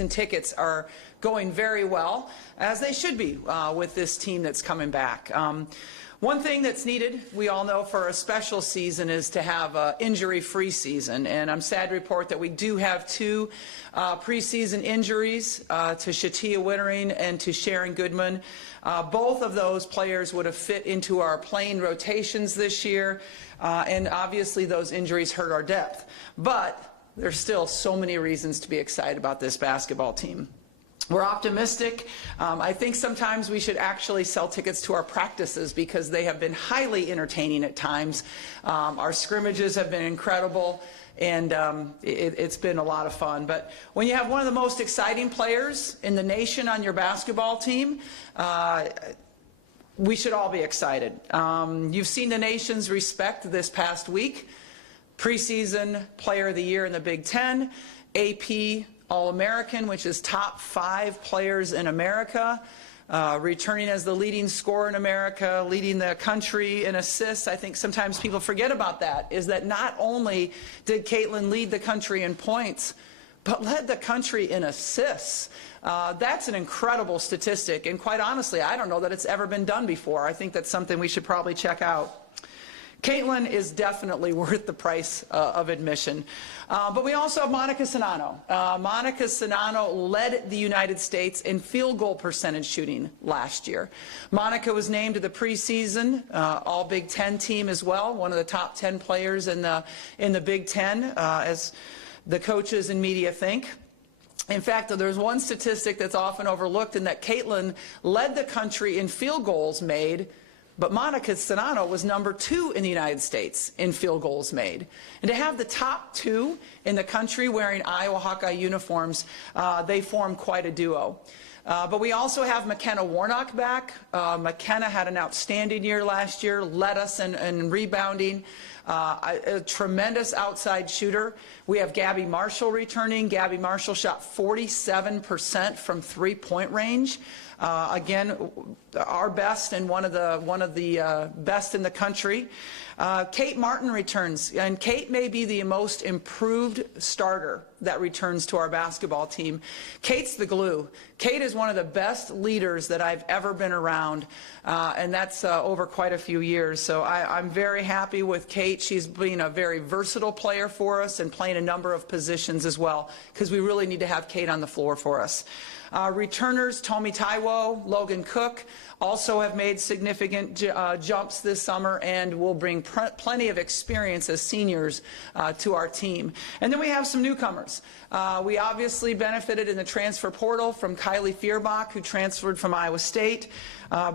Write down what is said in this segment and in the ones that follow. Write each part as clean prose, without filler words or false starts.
And tickets are going very well, as they should be with this team that's coming back. One thing that's needed, we all know, for a special season is to have an injury-free season. And I'm sad to report that we do have two preseason injuries to Shatia Wittering and to Sharon Goodman. Both of those players would have fit into our playing rotations this year, and obviously those injuries hurt our depth. But there's still so many reasons to be excited about this basketball team. We're optimistic. I think sometimes we should actually sell tickets to our practices because they have been highly entertaining at times. Our scrimmages have been incredible, and it's been a lot of fun. But when you have one of the most exciting players in the nation on your basketball team, we should all be excited. You've seen the nation's respect this past week. Preseason Player of the Year in the Big Ten, AP All-American, which is top 5 players in America, returning as the leading scorer in America, leading the country in assists. I think sometimes people forget about that, is that not only did Caitlin lead the country in points, but led the country in assists. That's an incredible statistic, and quite honestly, I don't know that it's ever been done before. I think that's something we should probably check out. Caitlin is definitely worth the price of admission. But we also have Monica Czinano. Monica Czinano led the United States in field goal percentage shooting last year. Monica was named to the preseason All Big Ten team as well, one of the top 10 players in the Big Ten, as the coaches and media think. In fact, there's one statistic that's often overlooked, in that Caitlin led the country in field goals made, but Monica Czinano was number 2 in the United States in field goals made. And to have the top 2 in the country wearing Iowa Hawkeye uniforms, they form quite a duo. But we also have McKenna Warnock back. McKenna had an outstanding year last year, led us in rebounding. A tremendous outside shooter. We have Gabby Marshall returning. Gabby Marshall shot 47% from three-point range. Again, our best and one of the best in the country. Kate Martin returns, and Kate may be the most improved starter that returns to our basketball team. Kate's the glue. Kate is one of the best leaders that I've ever been around, and that's over quite a few years. So I'm very happy with Kate. She's been a very versatile player for us and playing a number of positions as well, because we really need to have Kate on the floor for us. Returners, Tomi Taiwo, Logan Cook, also have made significant jumps this summer and will bring plenty of experience as seniors to our team. And then we have some newcomers. We obviously benefited in the transfer portal from Kylie Fierbach, who transferred from Iowa State,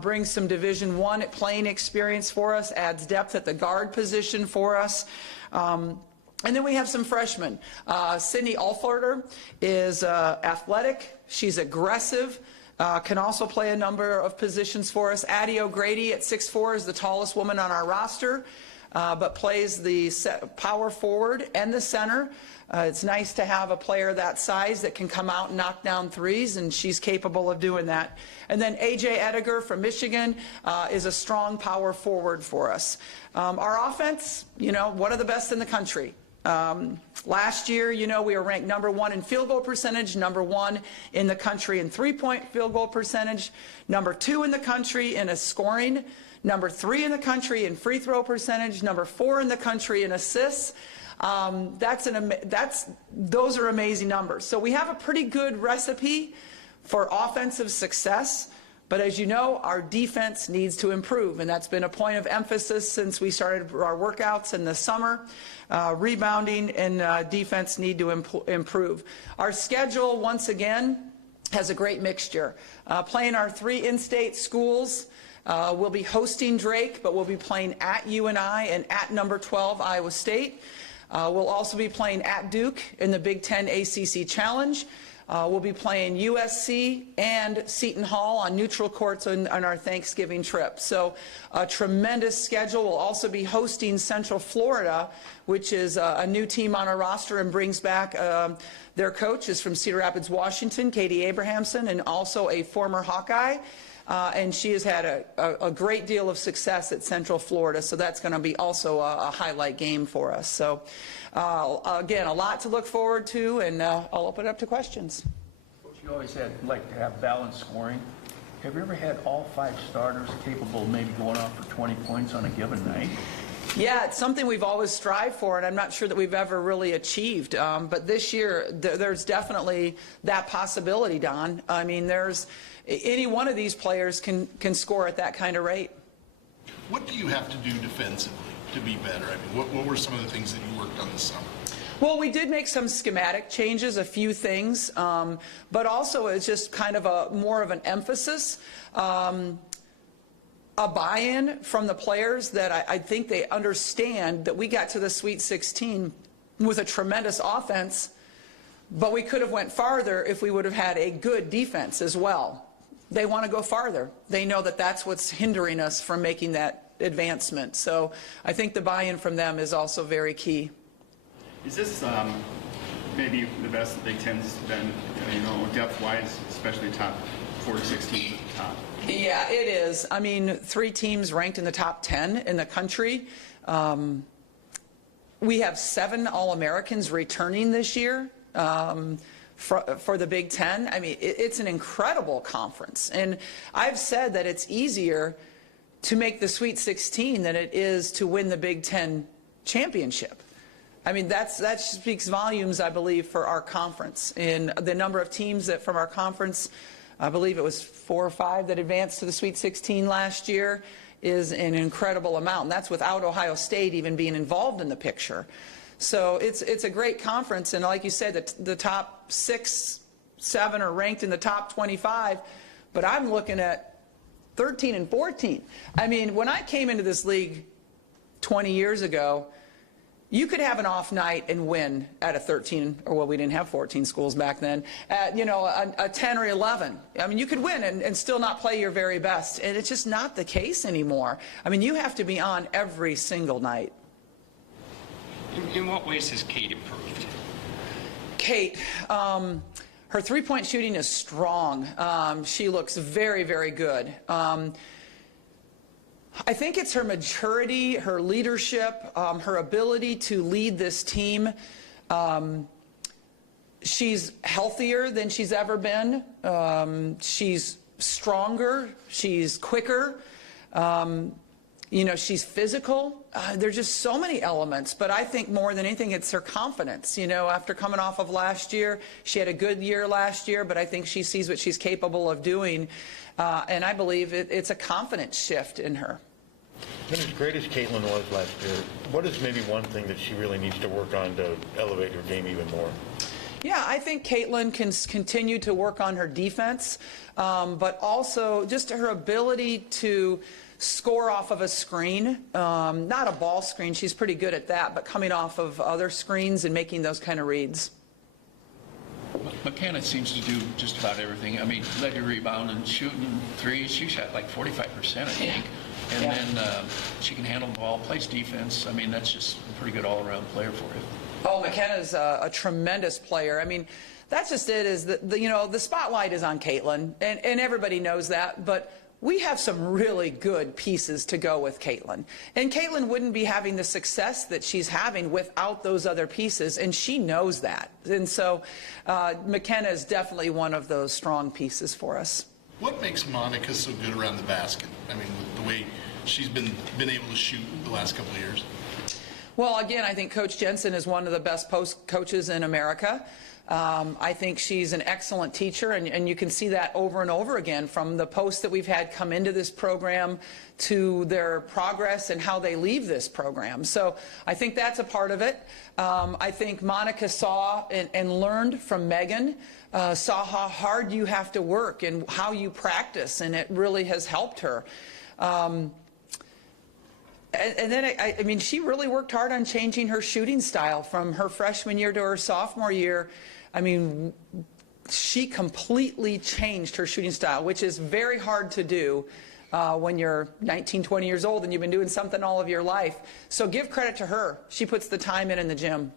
brings some Division I playing experience for us, adds depth at the guard position for us. And then we have some freshmen. Sydney Alfarder is athletic. She's aggressive. Can also play a number of positions for us. Addie O'Grady at 6'4" is the tallest woman on our roster, but plays the power forward and the center. It's nice to have a player that size that can come out and knock down threes, and she's capable of doing that. And then A.J. Ediger from Michigan is a strong power forward for us. Our offense, one of the best in the country. Last year, we were ranked number 1 in field goal percentage, number 1 in the country in three-point field goal percentage, number 2 in the country in scoring, number 3 in the country in free throw percentage, number 4 in the country in assists. Those are amazing numbers. So we have a pretty good recipe for offensive success. But as you know, our defense needs to improve, and that's been a point of emphasis since we started our workouts in the summer. Rebounding and defense need to improve. Our schedule, once again, has a great mixture. Playing our 3 in-state schools. We'll be hosting Drake, but we'll be playing at UNI and at number 12, Iowa State. We'll also be playing at Duke in the Big Ten ACC Challenge. We'll be playing USC and Seton Hall on neutral courts on our Thanksgiving trip. So a tremendous schedule. We'll also be hosting Central Florida, which is a new team on our roster and brings back their coach is from Cedar Rapids, Washington, Katie Abrahamson, and also a former Hawkeye. And she has had a great deal of success at Central Florida, so that's going to be also a highlight game for us. So, again, a lot to look forward to, and I'll open it up to questions. You always like to have balanced scoring. Have you ever had all 5 starters capable of maybe going off for 20 points on a given night? Yeah, it's something we've always strived for, and I'm not sure that we've ever really achieved. But this year, there's definitely that possibility, Don. I mean, any one of these players can score at that kind of rate. What do you have to do defensively to be better? I mean, what were some of the things that you worked on this summer? Well, we did make some schematic changes, a few things, but also it's just kind of more of an emphasis, a buy-in from the players that I think they understand that we got to the Sweet 16 with a tremendous offense, but we could have went farther if we would have had a good defense as well. They want to go farther. They know that that's what's hindering us from making that advancement. So I think the buy-in from them is also very key. Is this maybe the best the Big Ten's been, depth-wise, especially top 4 to 16 at the top? Yeah, it is. I mean, 3 teams ranked in the top 10 in the country. We have 7 All-Americans returning this year for the Big Ten. I mean, it's an incredible conference. And I've said that it's easier to make the Sweet 16 than it is to win the Big Ten championship. I mean, that speaks volumes, I believe, for our conference. And the number of teams that from our conference, I believe it was 4 or 5 that advanced to the Sweet 16 last year, is an incredible amount. And that's without Ohio State even being involved in the picture. So it's a great conference. And like you said, the top 6, 7 are ranked in the top 25. But I'm looking at 13 and 14. I mean, when I came into this league 20 years ago, you could have an off night and win at a 13, or well, we didn't have 14 schools back then, at, a 10 or 11. I mean, you could win and still not play your very best. And it's just not the case anymore. I mean, you have to be on every single night. In what ways has Kate improved? Kate, her three-point shooting is strong. She looks very, very good. I think it's her maturity, her leadership, her ability to lead this team. She's healthier than she's ever been. She's stronger. She's quicker. She's physical. There's just so many elements. But I think more than anything, it's her confidence. After coming off of last year, she had a good year last year, but I think she sees what she's capable of doing. And I believe it's a confidence shift in her. And as great as Caitlin was last year, what is maybe one thing that she really needs to work on to elevate her game even more? Yeah, I think Caitlin can continue to work on her defense, but also just her ability to score off of a screen, not a ball screen. She's pretty good at that, but coming off of other screens and making those kind of reads. McKenna seems to do just about everything. I mean, led your rebound and shooting threes. She shot like 45%, I think. And then she can handle the ball, plays defense. I mean, that's just a pretty good all-around player for you. Oh, McKenna's a tremendous player. I mean, that's just it. Is that the spotlight is on Caitlin, and everybody knows that. But we have some really good pieces to go with Caitlin, and Caitlin wouldn't be having the success that she's having without those other pieces, and she knows that. And so, McKenna is definitely one of those strong pieces for us. What makes Monica so good around the basket? I mean, the way she's been able to shoot the last couple of years. Well, again, I think Coach Jensen is one of the best post coaches in America. I think she's an excellent teacher, and you can see that over and over again from the posts that we've had come into this program to their progress and how they leave this program. So I think that's a part of it. I think Monica saw and learned from Megan, saw how hard you have to work and how you practice, and it really has helped her. And then, I mean, she really worked hard on changing her shooting style from her freshman year to her sophomore year. I mean, she completely changed her shooting style, which is very hard to do when you're 19, 20 years old and you've been doing something all of your life. So give credit to her. She puts the time in the gym.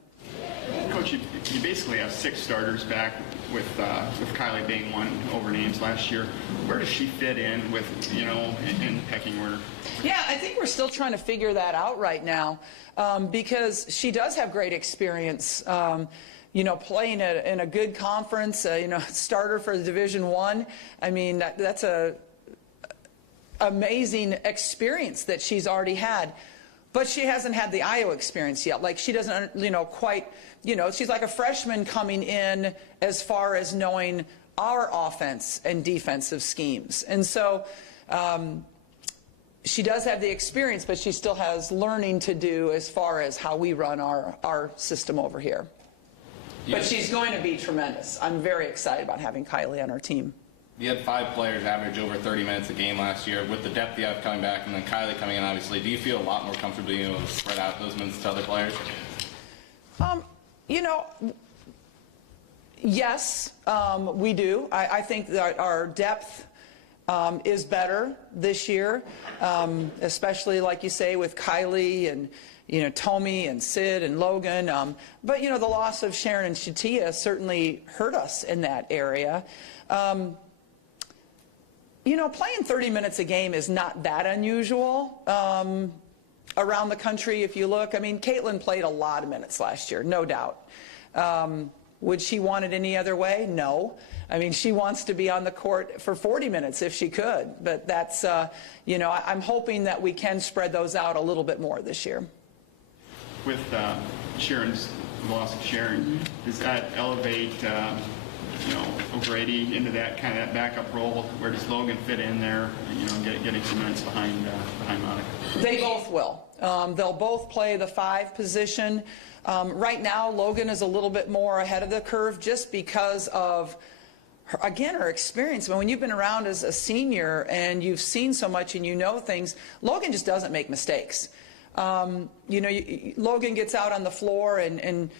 Coach, you basically have 6 starters back with Kylie being one over names last year. Where does she fit in with, in pecking order? Yeah, I think we're still trying to figure that out right now because she does have great experience. playing in a good conference, starter for the Division I. I mean, that's a amazing experience that she's already had. But she hasn't had the Iowa experience yet. Like, she doesn't, quite, she's like a freshman coming in as far as knowing our offense and defensive schemes. And so she does have the experience, but she still has learning to do as far as how we run our system over here. But she's going to be tremendous. I'm very excited about having Kylie on our team. You had 5 players average over 30 minutes a game last year. With the depth you have coming back and then Kylie coming in, obviously, do you feel a lot more comfortable being able to spread out those minutes to other players? Yes, we do. I think that our depth is better this year, especially, like you say, with Kylie and Tommy and Sid and Logan. But the loss of Sharon and Shatia certainly hurt us in that area. Playing 30 minutes a game is not that unusual around the country if you look. I mean, Caitlin played a lot of minutes last year, no doubt. Would she want it any other way? No. I mean, she wants to be on the court for 40 minutes if she could. But that's, I'm hoping that we can spread those out a little bit more this year. With Sharon's loss of Sharon, does that elevate O'Grady into that kind of that backup role? Where does Logan fit in there? Getting some minutes behind Monica. They both will. They'll both play the 5 position. Right now, Logan is a little bit more ahead of the curve just because of her experience. When you've been around as a senior and you've seen so much and you know things, Logan just doesn't make mistakes. Logan gets out on the floor and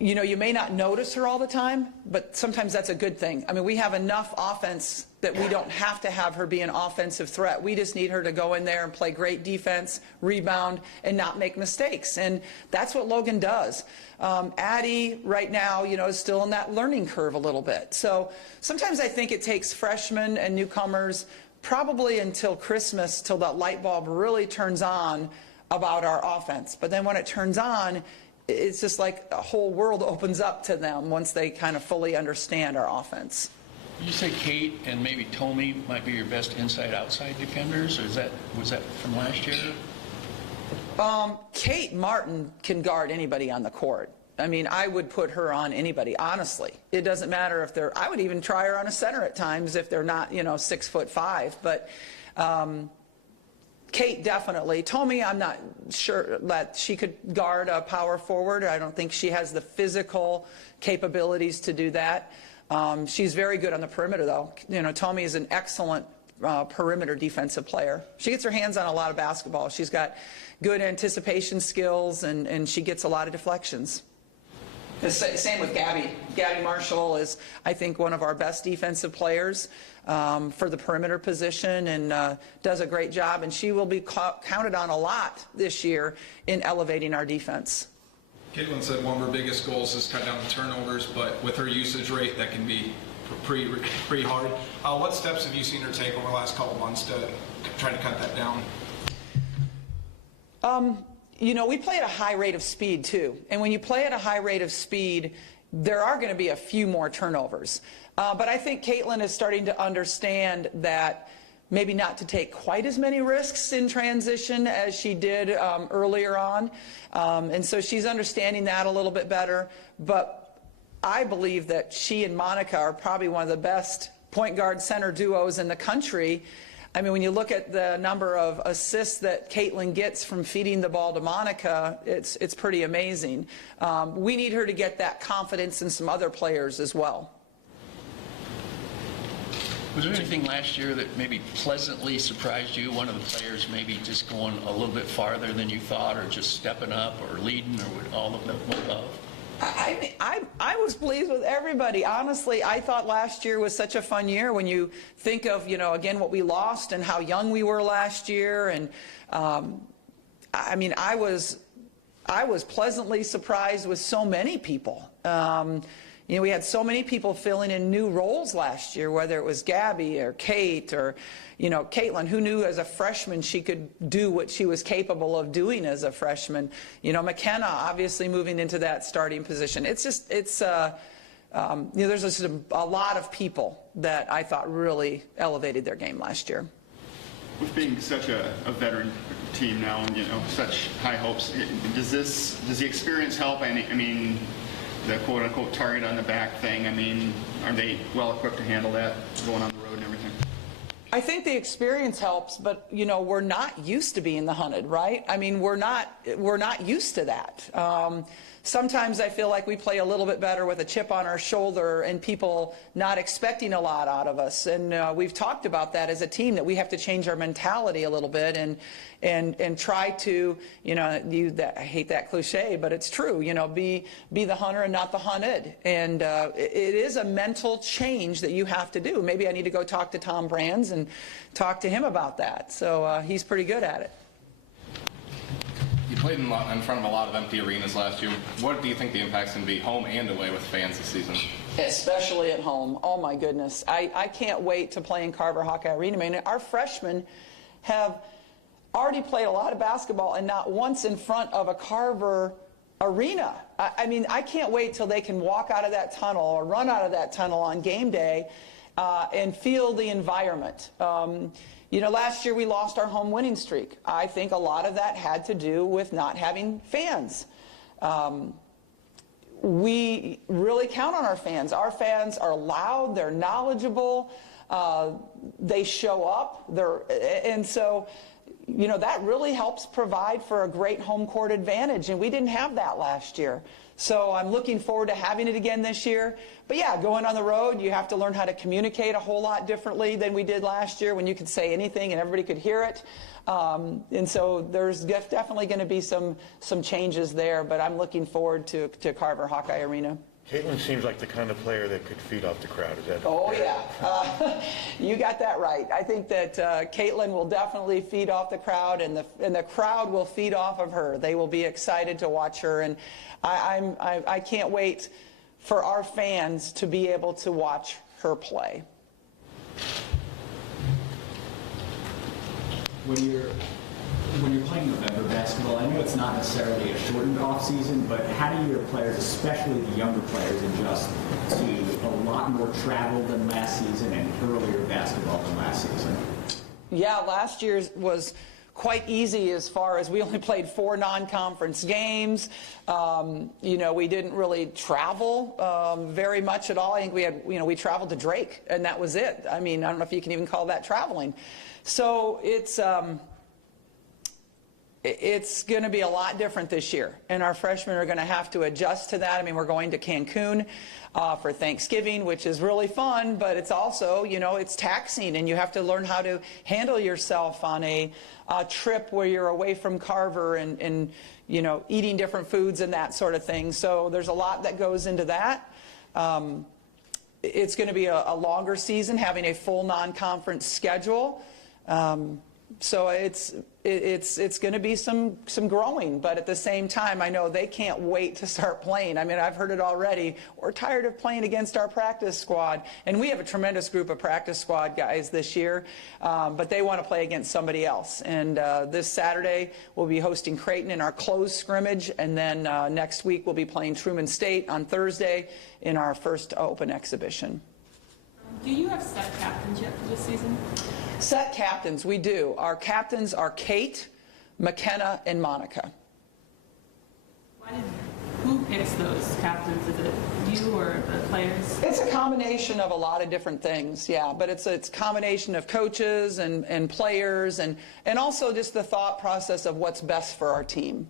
you may not notice her all the time, but sometimes that's a good thing. I mean, we have enough offense that we don't have to have her be an offensive threat. We just need her to go in there and play great defense, rebound, and not make mistakes. And that's what Logan does. Addie, right now, is still in that learning curve a little bit. So sometimes I think it takes freshmen and newcomers probably until Christmas, till that light bulb really turns on about our offense. But then when it turns on, it's just like a whole world opens up to them once they kind of fully understand our offense. You say Kate and maybe Tommy might be your best inside-outside defenders, or was that from last year? Kate Martin can guard anybody on the court. I mean, I would put her on anybody, honestly. It doesn't matter if they're, I would even try her on a center at times if they're not, 6'5", but Kate definitely. Tommy, I'm not sure that she could guard a power forward. I don't think she has the physical capabilities to do that. She's very good on the perimeter, though. Tommy is an excellent perimeter defensive player. She gets her hands on a lot of basketball. She's got good anticipation skills, and she gets a lot of deflections. The same with Gabby. Gabby Marshall is, I think, one of our best defensive players for the perimeter position, and does a great job. And she will be counted on a lot this year in elevating our defense. Caitlin said one of her biggest goals is cut down the turnovers, but with her usage rate, that can be pretty hard. What steps have you seen her take over the last couple months to try to cut that down? We play at a high rate of speed, too. And when you play at a high rate of speed, there are going to be a few more turnovers. But I think Caitlin is starting to understand that maybe not to take quite as many risks in transition as she did earlier on. And so she's understanding that a little bit better. But I believe that she and Monica are probably one of the best point guard center duos in the country. I mean, when you look at the number of assists that Caitlin gets from feeding the ball to Monica, it's pretty amazing. We need her to get that confidence in some other players as well. Was there anything last year that maybe pleasantly surprised you? One of the players maybe just going a little bit farther than you thought, or just stepping up, or leading, or with all of them above? I was pleased with everybody. Honestly, I thought last year was such a fun year when you think of, again, what we lost and how young we were last year. And I mean, I was pleasantly surprised with so many people. You know, we had so many people filling in new roles last year, whether it was Gabby or Kate or, you know, Caitlin, who knew as a freshman she could do what she was capable of doing as a freshman. You know, McKenna obviously moving into that starting position. It's just, it's, you know, there's just a lot of people that I thought really elevated their game last year. With being such a veteran team now and, you know, such high hopes, does the experience help? I mean, the quote-unquote target on the back thing, I mean, are they well equipped to handle that going on the road and everything? I think the experience helps, but, you know, we're not used to being the hunted, right? I mean, we're not used to that. Sometimes I feel like we play a little bit better with a chip on our shoulder and people not expecting a lot out of us. And we've talked about that as a team, that we have to change our mentality a little bit and try to, you know, I hate that cliche, but it's true, you know, be the hunter and not the hunted. And it is a mental change that you have to do. Maybe I need to go talk to Tom Brands and talk to him about that. So he's pretty good at it. You played in front of a lot of empty arenas last year. What do you think the impact's going to be, home and away, with fans this season? Especially at home. Oh, my goodness. I can't wait to play in Carver Hawkeye Arena. I mean, our freshmen have already played a lot of basketball and not once in front of a Carver arena. I mean, I can't wait till they can walk out of that tunnel or run out of that tunnel on game day and feel the environment. You know, last year we lost our home winning streak. I think a lot of that had to do with not having fans. We really count on our fans. Our fans are loud, they're knowledgeable, they show up, and so, you know, that really helps provide for a great home court advantage, and we didn't have that last year. So I'm looking forward to having it again this year. But yeah, going on the road, you have to learn how to communicate a whole lot differently than we did last year, when you could say anything and everybody could hear it. And so there's definitely going to be some changes there, but I'm looking forward to Carver Hawkeye Arena. Caitlin seems like the kind of player that could feed off the crowd. Is that? Oh, yeah. You got that right. I think that Caitlin will definitely feed off the crowd, and the crowd will feed off of her. They will be excited to watch her, and I can't wait for our fans to be able to watch her play. When you're playing November basketball, I know it's not necessarily a shortened off season, but how do your players, especially the younger players, adjust to a lot more travel than last season and earlier basketball than last season? Yeah, last year's was quite easy as far as we only played 4 non-conference games. You know, we didn't really travel very much at all. I think we had, you know, we traveled to Drake, and that was it. I mean, I don't know if you can even call that traveling. So it's going to be a lot different this year, and our freshmen are going to have to adjust to that. I mean, we're going to Cancun for Thanksgiving, which is really fun, but it's also, you know, it's taxing, and you have to learn how to handle yourself on a trip where you're away from Carver and you know, eating different foods and that sort of thing. So there's a lot that goes into that. It's going to be a longer season, having a full non-conference schedule. So it's going to be some growing, but at the same time, I know they can't wait to start playing. I mean, I've heard it already. We're tired of playing against our practice squad, and we have a tremendous group of practice squad guys this year, but they want to play against somebody else. And this Saturday, we'll be hosting Creighton in our closed scrimmage, and then next week we'll be playing Truman State on Thursday in our first open exhibition. Do you have set captains yet for this season? Set captains, we do. Our captains are Kate, McKenna, and Monica. Who picks those captains? Is it you or the players? It's a combination of a lot of different things, yeah. But it's a combination of coaches and players and also just the thought process of what's best for our team.